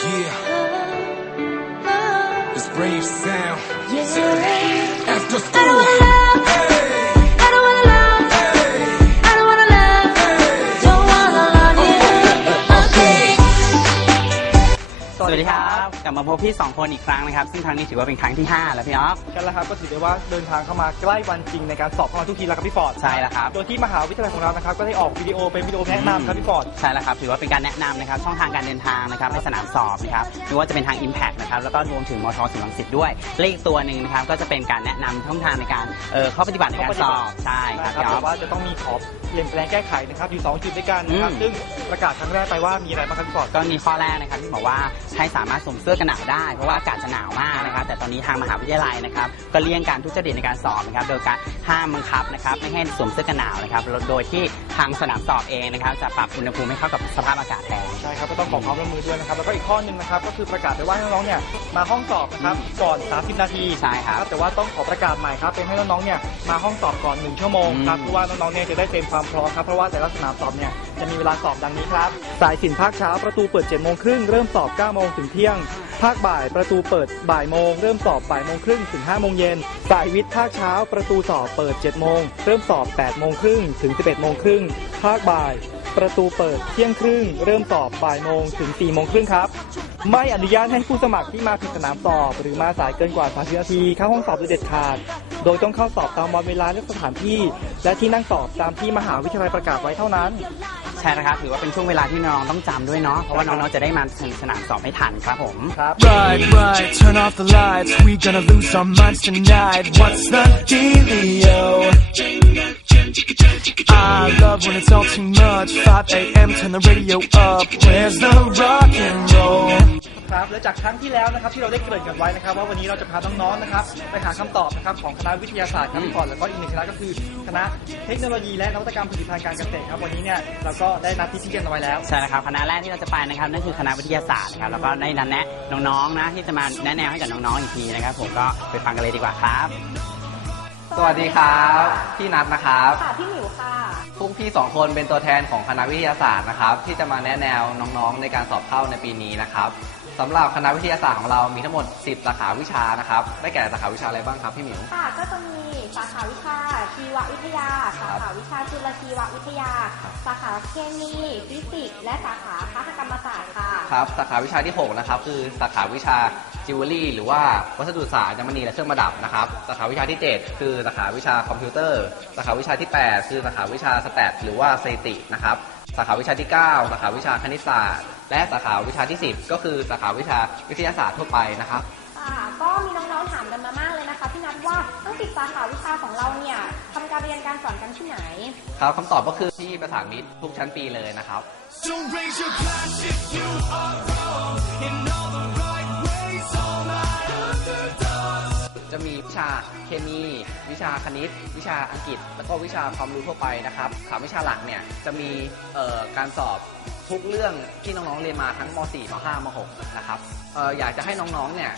Yeah, it's brave sound. Yeah. After school. ลับมาพบพี่ 2 คนอีกครั้งนะครับ ซึ่งครั้งนี้ถือว่าเป็นครั้งที่ 5 แล้วพี่อ๊อฟ กันแล้วครับก็ถือได้ว่าเดินทางเข้ามาใกล้วันจริงในการสอบเข้ามาทุกทีแล้วครับพี่ฟอร์ดใช่แล้วครับ โดยที่มหาวิทยาลัยของเรานะครับก็ได้ออกวิดีโอเป็นวิดีโอแนะนำครับพี่ฟอร์ด ใช่แล้วครับ ถือว่าเป็นการแนะนำนะครับช่องทางการเดินทางนะครับในสนามสอบนะครับไม่ว่าจะเป็นทาง Impact นะครับแล้วก็รวมถึงมทสิงห์ลังสิตด้วยและอีกตัวหนึ่งนะครับก็จะเป็นการแนะนำช่องทางในการเออเข้าปฏิบัติในการสอบใช่ครับนะครัพี่อ๊อแต่ฟ ว่าจะต้องมีขอเปลี่ยนแปลงแก้ไขนะครับอยู่ 2 จุดด้วยกันนะครับอืม ซึ่งประกาศครั้งแรกไปว่ามีอะไรบ้างครับพี่ฟอร์ด ก็มีข้อแรกนะครับที่บอกว่าให้สามารถสวมเสื้อกันหนาวได้เพราะว่าอากาศจะหนาวมากนะครับ แต่ตอนนี้ทางมหาวิทยาลัยนะครับก็เลี่ยงการทุจริตในการสอบนะครับ โดยการห้ามบังคับนะครับ ไม่ให้สวมเสื้อกันหนาวนะครับโดยที่ทางสนามสอบเองนะครับ จะปรับอุณหภูมิให้เข้ากับสภาพอากาศแทนใช่ครับก็ต้องขอความร่วมมือด้วยนะครับแล้วก็อีกข้อหนึ่งนะครับก็คือประกาศไปว่าให้น้องๆเนี่ยมาห้องสอบนะครับก่อน 30 นาทีใช่ครับแต่ว่าต้องขอประกาศใหม่ครับเป็นให้น้องๆเนี่ยมาห้องสอบก่อน1ชั่วโมงครับอืมเพราะว่าน้องๆเนี่ยจะได้เต็มความพร้อมครับเพราะว่าแต่ละสนามสอบเนี่ย จะมีเวลาสอบดังนี้ครับ สายสินภาคเช้าประตูเปิด7โมงครึ่งเริ่มสอบ9โมงถึงเที่ยง ภาคบ่ายประตูเปิดบ่ายโมงเริ่มสอบบ่ายโมงครึ่งถึง5โมงเย็นสายวิทย์ภาคเช้าประตูสอบเปิด7โมงเริ่มสอบ8โมงครึ่งถึง11โมงครึ่งภาคบ่ายประตูเปิดเที่ยงครึ่ง เริ่มสอบบ่ายโมงถึง4โมงครึ่งครับ ไม่อนุญาตให้ผู้สมัครที่มาผิดสนามสอบ หรือมาสายเกินกว่า30นาทีเข้าห้องสอบโดยเด็ดขาด โดยต้องเข้าสอบตามวันเวลาและสถานที่ และที่นั่งสอบตามที่มหาวิทยาลัยประกาศไว้เท่านั้น ใช่นะครับ ถือว่าเป็นช่วงเวลาที่น้องๆต้องจำด้วยเนาะ เพราะว่าน้องๆจะได้มาถึงสนามสอบให้ทันครับผม ครับ Right, right, turn off the lights. We gonna lose our minds tonight. What's the dealio? I love when it's all too much. 5 a.m. turn the radio up. Where's the rock and roll? ครับและจากครั้งที่แล้วนะครับที่เราได้เกริ่นกันไว้นะครับ ว่าวันนี้เราจะพาน้องๆนะครับไปหาคำตอบนะครับของคณะวิทยาศาสตร์ครับอืมก่อนแล้วก็อีกหนึ่งคณะก็คือคณะเทคโนโลยีและนวัตกรรมผลิตภัณฑ์การเกษตรครับวันนี้เนี่ยเราก็ได้นัดที่ชี้แจงเอาไว้แล้วใช่นะครับคณะแรกที่เราจะไปนะครับนั่นคือคณะวิทยาศาสตร์นะครับแล้วก็ได้นัดแนะน้องๆนะที่จะมาแนะแนวให้กับน้องๆอีกทีนะครับ ผมก็ไปฟังกันเลยดีกว่าครับ สวัสดีครับพี่นัทนะครับค่ะพี่หมิวค่ะ พวกพี่สองคนเป็นตัวแทนของคณะวิทยาศาสตร์นะครับที่จะมาแนะแนวน้องๆในการสอบเข้าในปีนี้นะครับ สำหรับคณะวิทยาศาสตร์ของเรามีทั้งหมด 10 สาขาวิชานะครับ ได้แก่สาขาวิชาอะไรบ้างครับพี่หมิว ค่ะก็จะมีสาขาวิชาชีววิทยา สาขาวิชาจุลชีววิทยา สาขาเคมี ฟิสิกส์และสาขาคหกรรมศาสตร์ค่ะครับ สาขาวิชาที่ 6 นะครับ คือสาขาวิชาจิวเวลรี่หรือว่าวัสดุศาสตร์ยมณีและเครื่องประดับนะครับ สาขาวิชาที่ 7 คือสาขาวิชาคอมพิวเตอร์ สาขาวิชาที่ 8 คือสาขาวิชาสแตทหรือว่าสถิตินะครับ สาขาวิชาที่ 9 สาขาวิชาคณิตศาสตร์ และสาขาวิชาที่ 10 ก็คือสาขาวิชาวิทยาศาสตร์ทั่วไปนะครับค่ะก็มีน้องๆถามกันมามากเลยนะคะพี่นัทว่าทั้งสิบสาขาวิชาของเราเนี่ยทำการเรียนการสอนกันที่ไหน ครับคำตอบก็คือที่ประสานมิตรทุกชั้นปีเลยนะครับ So raise your glass if you are wrong. In all the right ways, all my underdogs. จะมีวิชาเคมี วิชาคณิต วิชาอังกฤษ แล้วก็วิชาความรู้ทั่วไปนะครับสามวิชาหลักเนี่ยจะมีเอ่อการสอบ ทุกเรื่องที่น้องๆเรียนมาทั้งม .4 ม .5 ม .6 นะครับอออยากจะให้น้องๆเนี่ย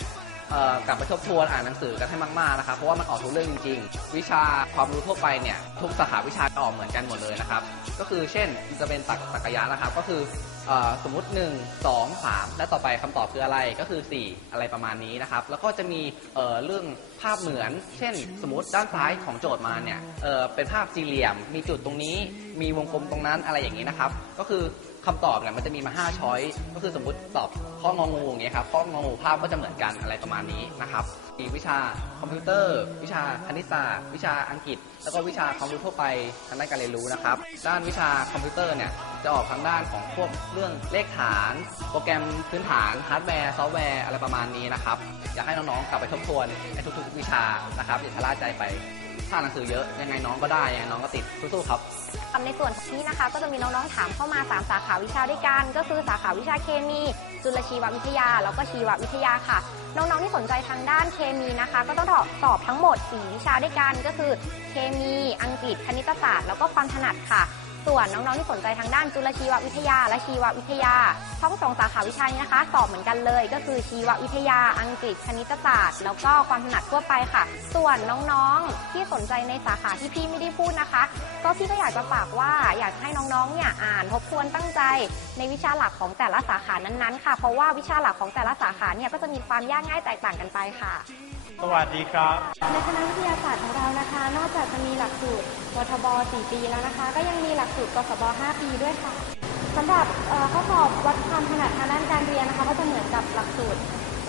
กลับไปทบทวนอ่านหนังสือกันให้มากๆนะครับเพราะว่ามันออกทุกเรื่องจริง ๆ วิชาความรู้ทั่วไปเนี่ยทุกสาขาวิชาออกเหมือนกันหมดเลยนะครับ ก็คือเช่นจะเป็นตักตักยะนะครับ ก็คืออสมมุติ 1 2 3 และต่อไปคำตอบคืออะไรก็คือ 4 อะไรประมาณนี้นะครับ แล้วก็จะมีเเรื่องภาพเหมือน เช่น สมมติด้านซ้ายของโจทย์มาเนี่ยเเป็นภาพสี่เหลี่ยม มีจุดตรงนี้ มีวงกลมตรงนั้นอะไรอย่างนี้นะครับ ก็คือ คำตอบเนี่ยมันจะมีมา5ช้อยก็คือสมมติตอบข้ององูอย่างเงี้ยครับข้ององูภาพก็จะเหมือนกันอะไรประมาณนี้นะครับมีวิชาคอมพิวเตอร์ วิชาคณิตศาสตร์วิชาอังกฤษ แล้วก็วิชาความรู้ทั่วไปทางด้านการเรียนรู้นะครับ ด้านวิชาคอมพิวเตอร์เนี่ยจะออกทางด้านของพวกเรื่องเลขฐาน โปรแกรมพื้นฐานฮาร์ดแวร์ซอฟต์แวร์อะไรประมาณนี้นะครับอยากให้น้องๆกลับไปทบทวนในทุกๆ วิชานะครับอย่าชะล่าใจไปถ้าหนังสือเยอะยังไงน้องก็ได้ยังไงน้องก็ติดสู้ๆครับ ในส่วนนี้นะคะ ก็จะมีน้องๆถามเข้ามา 3 สาขาวิชาด้วยกัน ก็คือสาขาวิชาเคมี จุลชีววิทยา แล้วก็ชีววิทยาค่ะ น้องๆที่สนใจทางด้านเคมีนะคะ ก็ต้องสอบทั้งหมด 4 วิชาด้วยกัน ก็คือ เคมี อังกฤษ คณิตศาสตร์ แล้วก็ความถนัดค่ะ ส่วนน้องๆที่สนใจทางด้านจุลชีววิทยาและชีววิทยาทั้งสองสาขาวิชานี้นะคะ สอบเหมือนกันเลย ก็คือชีววิทยา อังกฤษคณิตศาสตร์ แล้วก็ความถนัดทั่วไปค่ะ ส่วนน้องๆที่สนใจในสาขาที่พี่ไม่ได้พูดนะคะ ก็พี่ก็อยากจะฝากว่าอยากให้น้องๆเนี่ยอ่านทบทวนตั้งใจ ในวิชาหลักของแต่ละสาขานั้นๆ ค่ะ เพราะว่าวิชาหลักของแต่ละสาขาเนี่ยก็จะมีความยากง่ายแตกต่างกันไปค่ะ สวัสดีครับ ในคณะวิทยาศาสตร์ของเรานะคะ นอกจากจะมีหลักสูตรวทบ 4 ปีแล้วนะคะ ก็ยังมีหลักสูตรกศบ 5 ปีด้วยค่ะสำหรับข้อสอบวัดความถนัดทางด้านการเรียนนะคะ ก็จะเหมือนกับหลักสูตร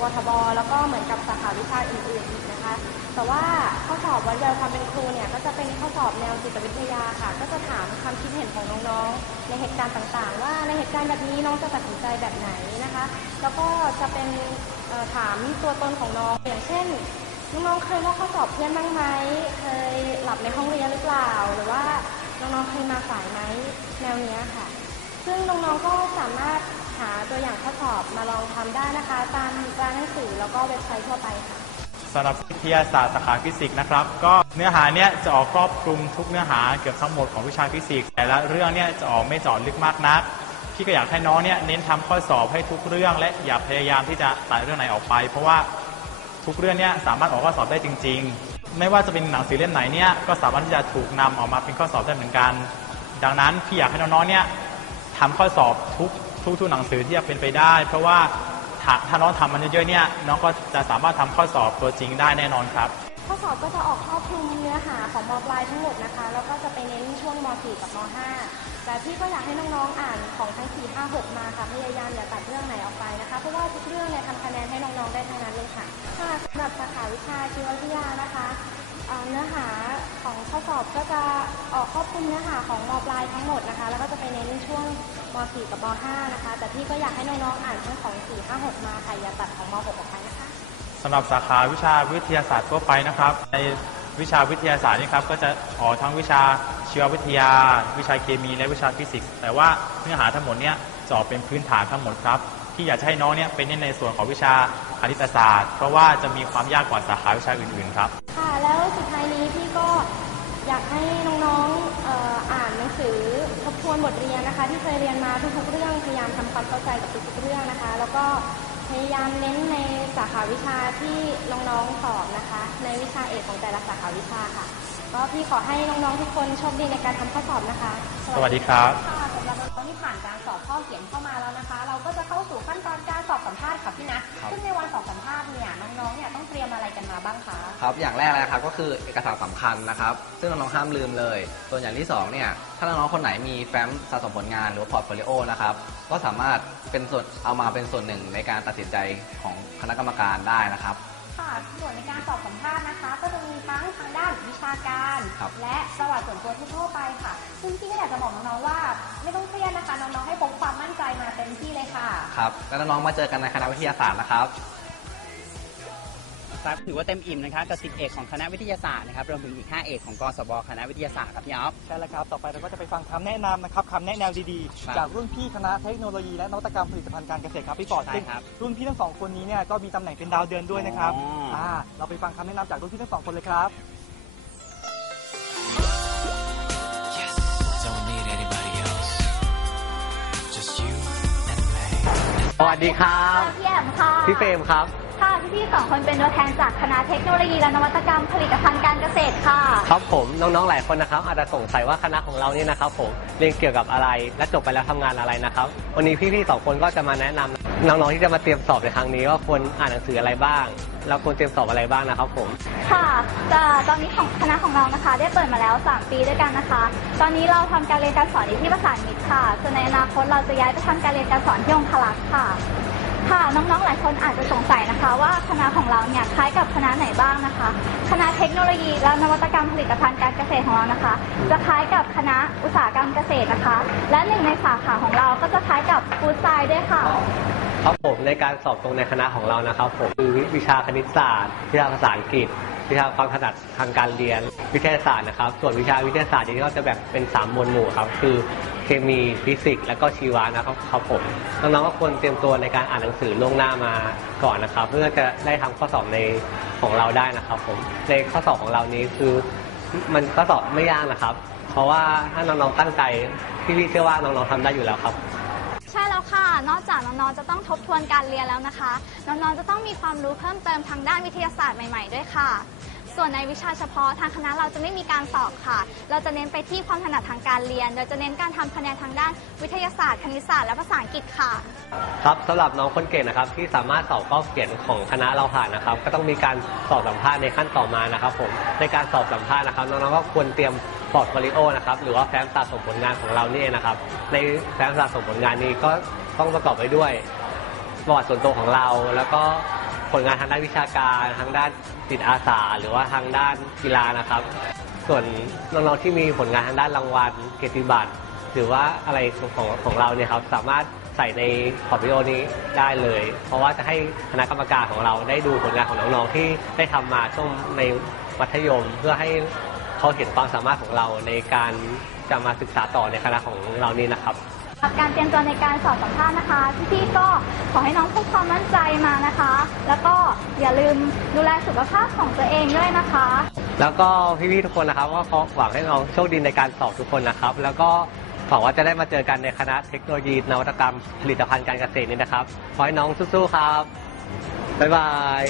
วทบ แล้วก็เหมือนกับสาขาวิชาอื่นๆอีกนะคะ แต่ว่าข้อสอบวัดเรียนความเป็นครูเนี่ยก็จะเป็นข้อสอบแนวจิตวิทยาค่ะ ก็จะถามความคิดเห็นของน้องๆ ในเหตุการณ์ต่างๆ ว่าในเหตุการณ์แบบนี้น้องจะตัดสินใจแบบไหนนะคะ แล้วก็จะเป็นถามตัวตนของน้องอย่างเช่น น้องๆเคยลอกข้อสอบเพื่อนบ้างไหม เคยหลับในห้องเรียนหรือเปล่า หรือว่าน้องๆเคยมาสายไหมแนวเนี้ยค่ะ ซึ่งน้องๆก็สามารถหาตัวอย่างข้อสอบมาลองทำได้นะคะ ตามร้านหนังสือแล้วก็เว็บไซต์ทั่วไปค่ะสำหรับวิทยาศาสตร์สาขาฟิสิกส์นะครับ ก็เนื้อหาเนี้ยจะออกครอบคลุมทุกเนื้อหาเกือบทั้งหมดของวิชาฟิสิกส์แต่ละเรื่องเนี่ยจะออกไม่เจาะลึกมากนักพี่ก็อยากให้น้องเนี่ยเน้นทำข้อสอบให้ทุกเรื่อง และอย่าพยายามที่จะตัดเรื่องไหนออกไป เพราะว่า ทุกเรื่องเนี่ยสามารถออกข้อสอบได้จริง ๆ ไม่ว่าจะเป็นหนังสือเล่มไหนเนี่ยก็สามารถที่จะถูกนำออกมาเป็นข้อสอบได้เหมือนกัน ดังนั้นพี่อยากให้น้องๆเนี่ยทำข้อสอบทุกทุกทุกหนังสือที่จะเป็นไปได้ เพราะว่าถ้าถ้าน้องทำมันเยอะๆเนี่ยน้องก็จะสามารถทำข้อสอบตัวจริงได้แน่นอนครับ ข้อสอบก็จะออกครอบคลุมเนื้อหาของมปลายทั้งหมดนะคะ แล้วก็จะไปเน้นช่วงม .4 กับม .5 แต่พี่ก็อยากให้น้องๆอ่านของทั้ง 4 5 6 มาค่ะ พยายามอย่าตัดเรื่องไหนออกไปนะคะ เพราะว่าทุกเรื่องเนี่ยทำคะแนนให้น้องๆได้ทั้งนั้นเลยค่ะค่ะสำหรับสาขาวิชาชีววิทยานะคะเเนื้อหาของข้อสอบก็จะออกครอบคลุมเนื้อหาของมปลายทั้งหมดนะคะ แล้วก็จะไปเน้นช่วงม .4 กับม .5 นะคะ แต่พี่ก็อยากให้น้องๆอ่านทั้งของ 4 5 6 มาค่ะ อย่าตัดของม .6 ออกไปนะคะสำหรับสาขาวิชาวิทยาศาสตร์ทั่วไปนะครับ ในวิชาวิทยาศาสตร์นี่ครับก็จะออกทั้งวิชา ชีววิทยา วิชาเคมีและวิชาฟิสิกส์ แต่ว่าเนื้อหาทั้งหมดเนี่ยจะออกเป็นพื้นฐานทั้งหมดครับ ที่อยากจะให้น้องเนี่ยเป็นเน้นในส่วนของวิชาคณิตศาสตร์ เพราะว่าจะมีความยากกว่าสาขาวิชาอื่นๆครับ ค่ะ แล้วสุดท้ายนี้พี่ก็อยากให้น้องๆเอ่ออ่านหนังสือทบทวนบทเรียนนะคะ ที่เคยเรียนมาทุกๆเรื่องพยายามทำความเข้าใจกับทุกๆเรื่องนะคะ แล้วก็พยายามเน้นในสาขาวิชาที่น้องๆสอบนะคะ ในวิชาเอกของแต่ละสาขาวิชาค่ะ ก็พี่ขอให้น้องๆทุกคนโชคดีในการทำข้อสอบนะคะสวัสดีครับค่ะสำหรับน้องๆที่ผ่านการสอบข้อเขียนเข้ามาแล้วนะคะ เราก็จะเข้าสู่ขั้นตอนการสอบสัมภาษณ์ค่ะพี่นะซึ่งในวันสอบสัมภาษณ์เนี่ยน้องๆเนี่ยต้องเตรียมอะไรกันมาบ้างคะครับอย่างแรกเลยนะครับก็คือเอกสารสำคัญนะครับซึ่งน้องๆห้ามลืมเลย ส่วนอย่างที่สองเนี่ยถ้าน้องๆคนไหนมีแฟ้มสะสมผลงานหรือว่าพอร์ตโฟลิโอนะครับก็สามารถเป็นส่วนเอามาเป็นส่วนหนึ่งในการตัดสินใจของคณะกรรมการได้นะครับ ค่ะส่วนในการสอบสัมภาษณ์นะคะ ก็จะมีทั้งทางด้านวิชาการ ครับและประวัติส่วนตัวทั่วๆไปค่ะ ซึ่งพี่ก็อยากจะบอกน้องๆว่า ไม่ต้องเครียดนะคะ น้องๆให้พกความมั่นใจมาเต็มที่เลยค่ะ ครับแล้วน้องๆมาเจอกันในคณะวิทยาศาสตร์นะครับ ครับถือว่าเต็มอิ่มนะครับกับ10เอกของคณะวิทยาศาสตร์นะครับรวมถึงอีก5เอกของกศบคณะวิทยาศาสตร์ครับพี่อ๊อฟ ใช่แล้วครับ ต่อไปเราก็จะไปฟังคำแนะนำนะครับคำแนะแนวดีครับๆ จากรุ่นพี่คณะเทคโนโลยีและนวัตกรรมผลิตภัณฑ์การเกษตรครับพี่ปอดใช่ซึ่งครับรุ่นพี่ทั้งสองคนนี้เนี่ยก็มีตำแหน่งเป็นดาวเดือนด้วยนะครับอ๋ออ่่าเราไปฟังคำแนะนำจากรุ่นพี่ทั้งสองคนเลยครับ Don't need anybody else. Just you and me. สวัสดีครับ พี่แอมค่ะ พี่เฟรมครับ ค่ะพี่พี่ๆสองคนเป็นตัวแทนจากคณะเทคโนโลยีและนวัตกรรมผลิตภัณฑ์การเกษตรค่ะ ครับผมน้องๆหลายคนนะครับ อาจจะสงสัยว่าคณะของเรานี่นะครับผมเรียนเกี่ยวกับอะไรและจบไปแล้วทำงานอะไรนะครับ วันนี้พี่ๆสองคนก็จะมาแนะนำน้องๆที่จะมาเตรียมสอบในครั้งนี้ว่าควรอ่านหนังสืออะไรบ้างแล้วควรเตรียมสอบอะไรบ้างนะครับผม ค่ะแต่ตอนนี้ของคณะของเรานะคะ ได้เปิดมาแล้ว 3 ปีด้วยกันนะคะ ตอนนี้เราทำการเรียนการสอนอยู่ที่ประสานมิตรค่ะส่วนในอนาคตเราจะย้ายไปทำการเรียนการสอนที่องคลักษ์ค่ะ ค่ะน้องๆหลายคนอาจจะสงสัยนะคะ ว่าคณะของเราเนี่ยคล้ายกับคณะไหนบ้างนะคะ คณะเทคโนโลยีและนวัตกรรมผลิตภัณฑ์การเกษตรของเรานะคะ จะคล้ายกับคณะอุตสาหกรรมเกษตรนะคะ และหนึ่งในสาขาของเราก็จะคล้ายกับฟู้ดไซด์ด้วยค่ะครับผมในการสอบตรงในคณะของเรานะครับผมคือวิชาคณิตศาสตร์ วิชาภาษาอังกฤษ วิชาความถนัดทางการเรียนวิทยาศาสตร์นะครับ ส่วนวิชาวิทยาศาสตร์ที่ก็จะแบ่งเป็น3หมวดหมู่ครับ คือเคมีฟิสิกส์และก็ชีวะนะครับครับผมน้องๆก็ควรเตรียมตัวในการอ่านหนังสือล่วงหน้ามาก่อนนะครับ เพื่อจะได้ทำข้อสอบในของเราได้นะครับผมในข้อสอบของเรานี้คือ มันข้อสอบไม่ยากนะครับ เพราะว่าถ้าน้องๆตั้งใจพี่ๆเชื่อว่าน้องๆทำได้อยู่แล้วครับ แล้วค่ะ นอกจากน้องๆจะต้องทบทวนการเรียนแล้วนะคะ น้องๆจะต้องมีความรู้เพิ่มเติมทางด้านวิทยาศาสตร์ใหม่ๆด้วยค่ะ ส่วนในวิชาเฉพาะทางคณะเราจะไม่มีการสอบค่ะ เราจะเน้นไปที่ความถนัดทางการเรียน โดยจะเน้นการทำคะแนนทางด้านวิทยาศาสตร์ คณิตศาสตร์และภาษาอังกฤษค่ะ ครับสำหรับน้องคนเก่งนะครับที่สามารถสอบข้อเขียนของคณะเราผ่านนะครับ ก็ต้องมีการสอบสัมภาษณ์ในขั้นต่อมานะครับผมในการสอบสัมภาษณ์นะครับน้องๆก็ควรเตรียม พอร์ตโฟลิโอนะครับหรือว่าแฟ้มสะสมผลงานของเราเนี่เองนะครับ ในแฟ้มสะสมผลงานนี้ก็ต้องประกอบไปด้วยประวัติส่วนตัวของเรา แล้วก็ผลงานทางด้านวิชาการทางด้านจิตอาสา หรือว่าทางด้านกีฬานะครับ ส่วนน้องๆที่มีผลงานทางด้านรางวัลเกียรติบัตรหรือว่าอะไรของของเราเนี่ยครับสามารถใส่ในพอร์ตโฟลิโอนี้ได้เลย เพราะว่าจะให้คณะกรรมการของเราได้ดูผลงานของน้องๆที่ได้ทำมาช่วงในมัธยม เพื่อให้ เขาเห็นความสามารถของเราในการจะมาศึกษาต่อในคณะของเรานี่นะครับ การเตรียมตัวในการสอบสัมภาษณ์นะคะพี่ๆก็ขอให้น้องพกความมั่นใจมานะคะ แล้วก็อย่าลืมดูแลสุขภาพของตัวเองด้วยนะคะ แล้วก็พี่ๆทุกคนนะครับก็ขอหวังให้น้องโชคดีในการสอบทุกคนนะครับ แล้วก็หวังว่าจะได้มาเจอกันในคณะเทคโนโลยีนวัตกรรมผลิตภัณฑ์การเกษตรนี้นะครับขอให้น้องสู้ๆครับบ๊ายบาย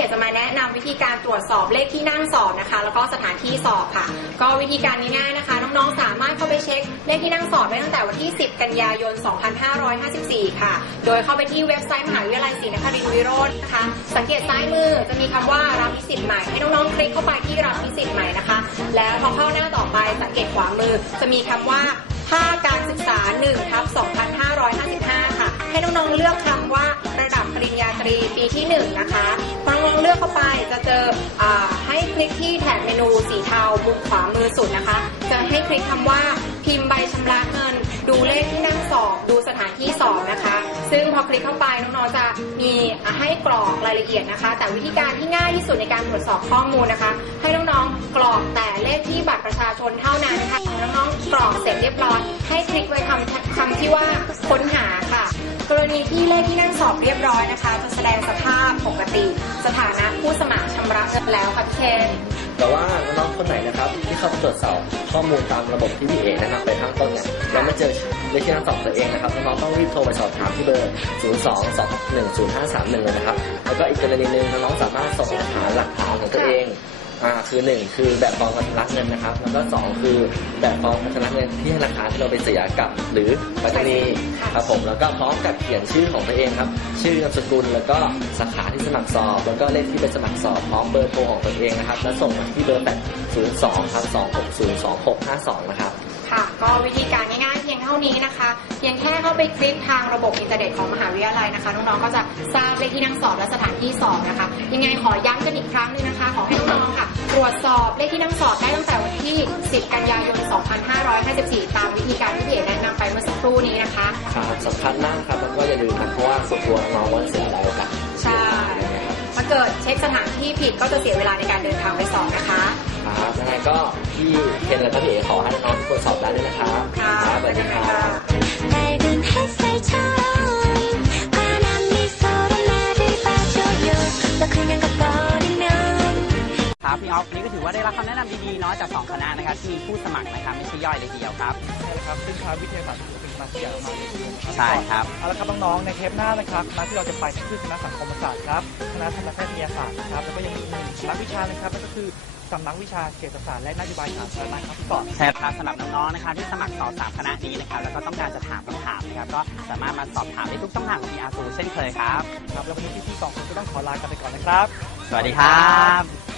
รับวันนี้นะคะพี่เอกจะมาแนะนำวิธีการตรวจสอบเลขที่นั่งสอบนะคะ แล้วก็สถานที่สอบค่ะ ก็วิธีการง่ายๆนะคะ น้องๆสามารถเข้าไปเช็คเลขที่นั่งสอบได้ตั้งแต่วันที่ 10 กันยายน 2554 ค่ะ โดยเข้าไปที่เว็บไซต์มหาวิทยาลัยศรีนครินทร์วิโรธนะคะ สังเกตซ้ายมือจะมีคำว่ารับนิสิตใหม่ให้น้องๆคลิกเข้าไปที่รับนิสิตใหม่นะคะ แล้วพอเข้าหน้าต่อไปสังเกตขวามือ จะมีคำว่าภาคการศึกษา1ทับ2555 ค่ะ ให้น้องๆเลือกคำว่า ญญาตรีปีที่1นะคะพอน้องเลือกเข้าไปจะเจออให้คลิกที่แถบเมนูสีเทามุมขวามือสุดนะคะ จะให้คลิกคำว่าพิมพ์ใบชำระเงิน ดูเลขที่นั่งสอบ ดูสถานที่สอบนะคะ ซึ่งพอคลิกเข้าไปน้องๆจะ มีให้กรอกรายละเอียดนะคะ แต่วิธีการที่ง่ายที่สุดในการตรวจสอบข้อมูลนะคะ ให้น้องๆกรอกแต่เลขที่บัตรประชาชนเท่านั้นค่ะน้องๆกรอกเสร็จเรียบร้อยให้คลิกไว้คำคำที่ว่าค้นหาค่ะ กรณีที่เลขที่นั่งสอบเรียบร้อยนะคะ จะแสดงสภาพปกติ สถานะผู้สมัครชำระเงินแล้วค่ะพี่เคน แต่ว่าน้องคนไหนนะครับที่เข้าไปตรวจสอบข้อมูลตามระบบที่พี่เอแนะนำไปข้างต้นเนี่ยแล้วไม่เจอเลขที่ทั้งสองตัวเองนะครับน้องต้องรีบโทรไปสอบถามที่เบอร์ 0 2 2 1 0 5 3 1 เลยนะครับ แล้วก็อีกกรณีหนึ่งน้องสามารถส่งเอกสาหลักฐานของตัวเอง อ่าคือหนึ่งคือแบบฟอร์มการชำระเงินนะครับ แล้วก็สองคือแบบฟอร์มการชำระเงินที่ให้ราคาที่เราไปเสียกับ หรือไปรษณีย์ครับผมแล้วก็พร้อมกับเขียนชื่อของตัวเองครับ ชื่อนามสกุลแล้วก็สาขาที่สมัครสอบ แล้วก็เลขที่ไปสมัครสอบพร้อมเบอร์โทรของตัวเองนะครับ แล้วส่งมาที่เบอร์แบบ02ครับ260 2652นะครับ ค่ะ ก็วิธีการง่ายๆ เพียงเท่านี้นะคะเพียงแค่เข้าไปคลิกทางระบบอินเทอร์เน็ตของมหาวิทยาลัยนะคะ น้องๆก็จะทราบเลขที่นั่งสอบและสถานที่สอบนะคะ ยังไงขอย้ำกันอีกครั้งหนึงนะคะ ขอให้น้องๆค่ะตรวจสอบเลขที่นั่งสอบได้ตั้งแต่วันที่ 10 กันยายน 2554 ตามวิธีการที่พี่เอกแนะนำไปเมื่อสักครู่นี้นะคะครับสำคัญมากครับแล้วก็อย่าลืมนะเพราะว่าส่วนตัวน้องว่าเสียดายโอกาสใช่มาเกิดเช็คสถานที่ผิดก็จะเสียเวลาในการเดินทางไปสอบนะคะครับยังไงก็พี่เคนและก็พี่เอขอให้น้องๆทุกคนสอบได้ด้วยนะครับค่ะ ว่าได้รับคำแนะนำดีๆเนาะจากสองคณะนะครับที่มีผู้สมัครนะครับไม่ใช่ย่อยเลยทีเดียวครับ ใช่แล้วครับซึ่งคณะวิทยาศาสตร์เป็นคณะที่ใหญ่มากเลยทีเดียวนะครัใช่ครับเอาละครับน้องๆในเทปหน้านะครับคณะที่เราจะไปก็คือคณะสังคมศาสตร์ครับคณะทันตแพทยศาสตร์นะครับแล้วก็ยังมีอีกหนึ่งคณะวิชานะครับนั่นก็คือสำนักวิชาเศรษฐศาสตร์และนโยบายสาธารณะครับพี่ก่อนใช่ครับสำหรับน้องๆนะครับที่สมัครต่อสามคณะนี้นะครับแล้วก็ต้องการจะถามคำถามนะครับก็สามารถมาสอบถามได้ทุกช่องทางของ PR เช่นเคยครับครับแล้ววันนี้พี่ๆสองคนก็ต้องขอลากันไปก่อนนะครับ สวัสดีครับ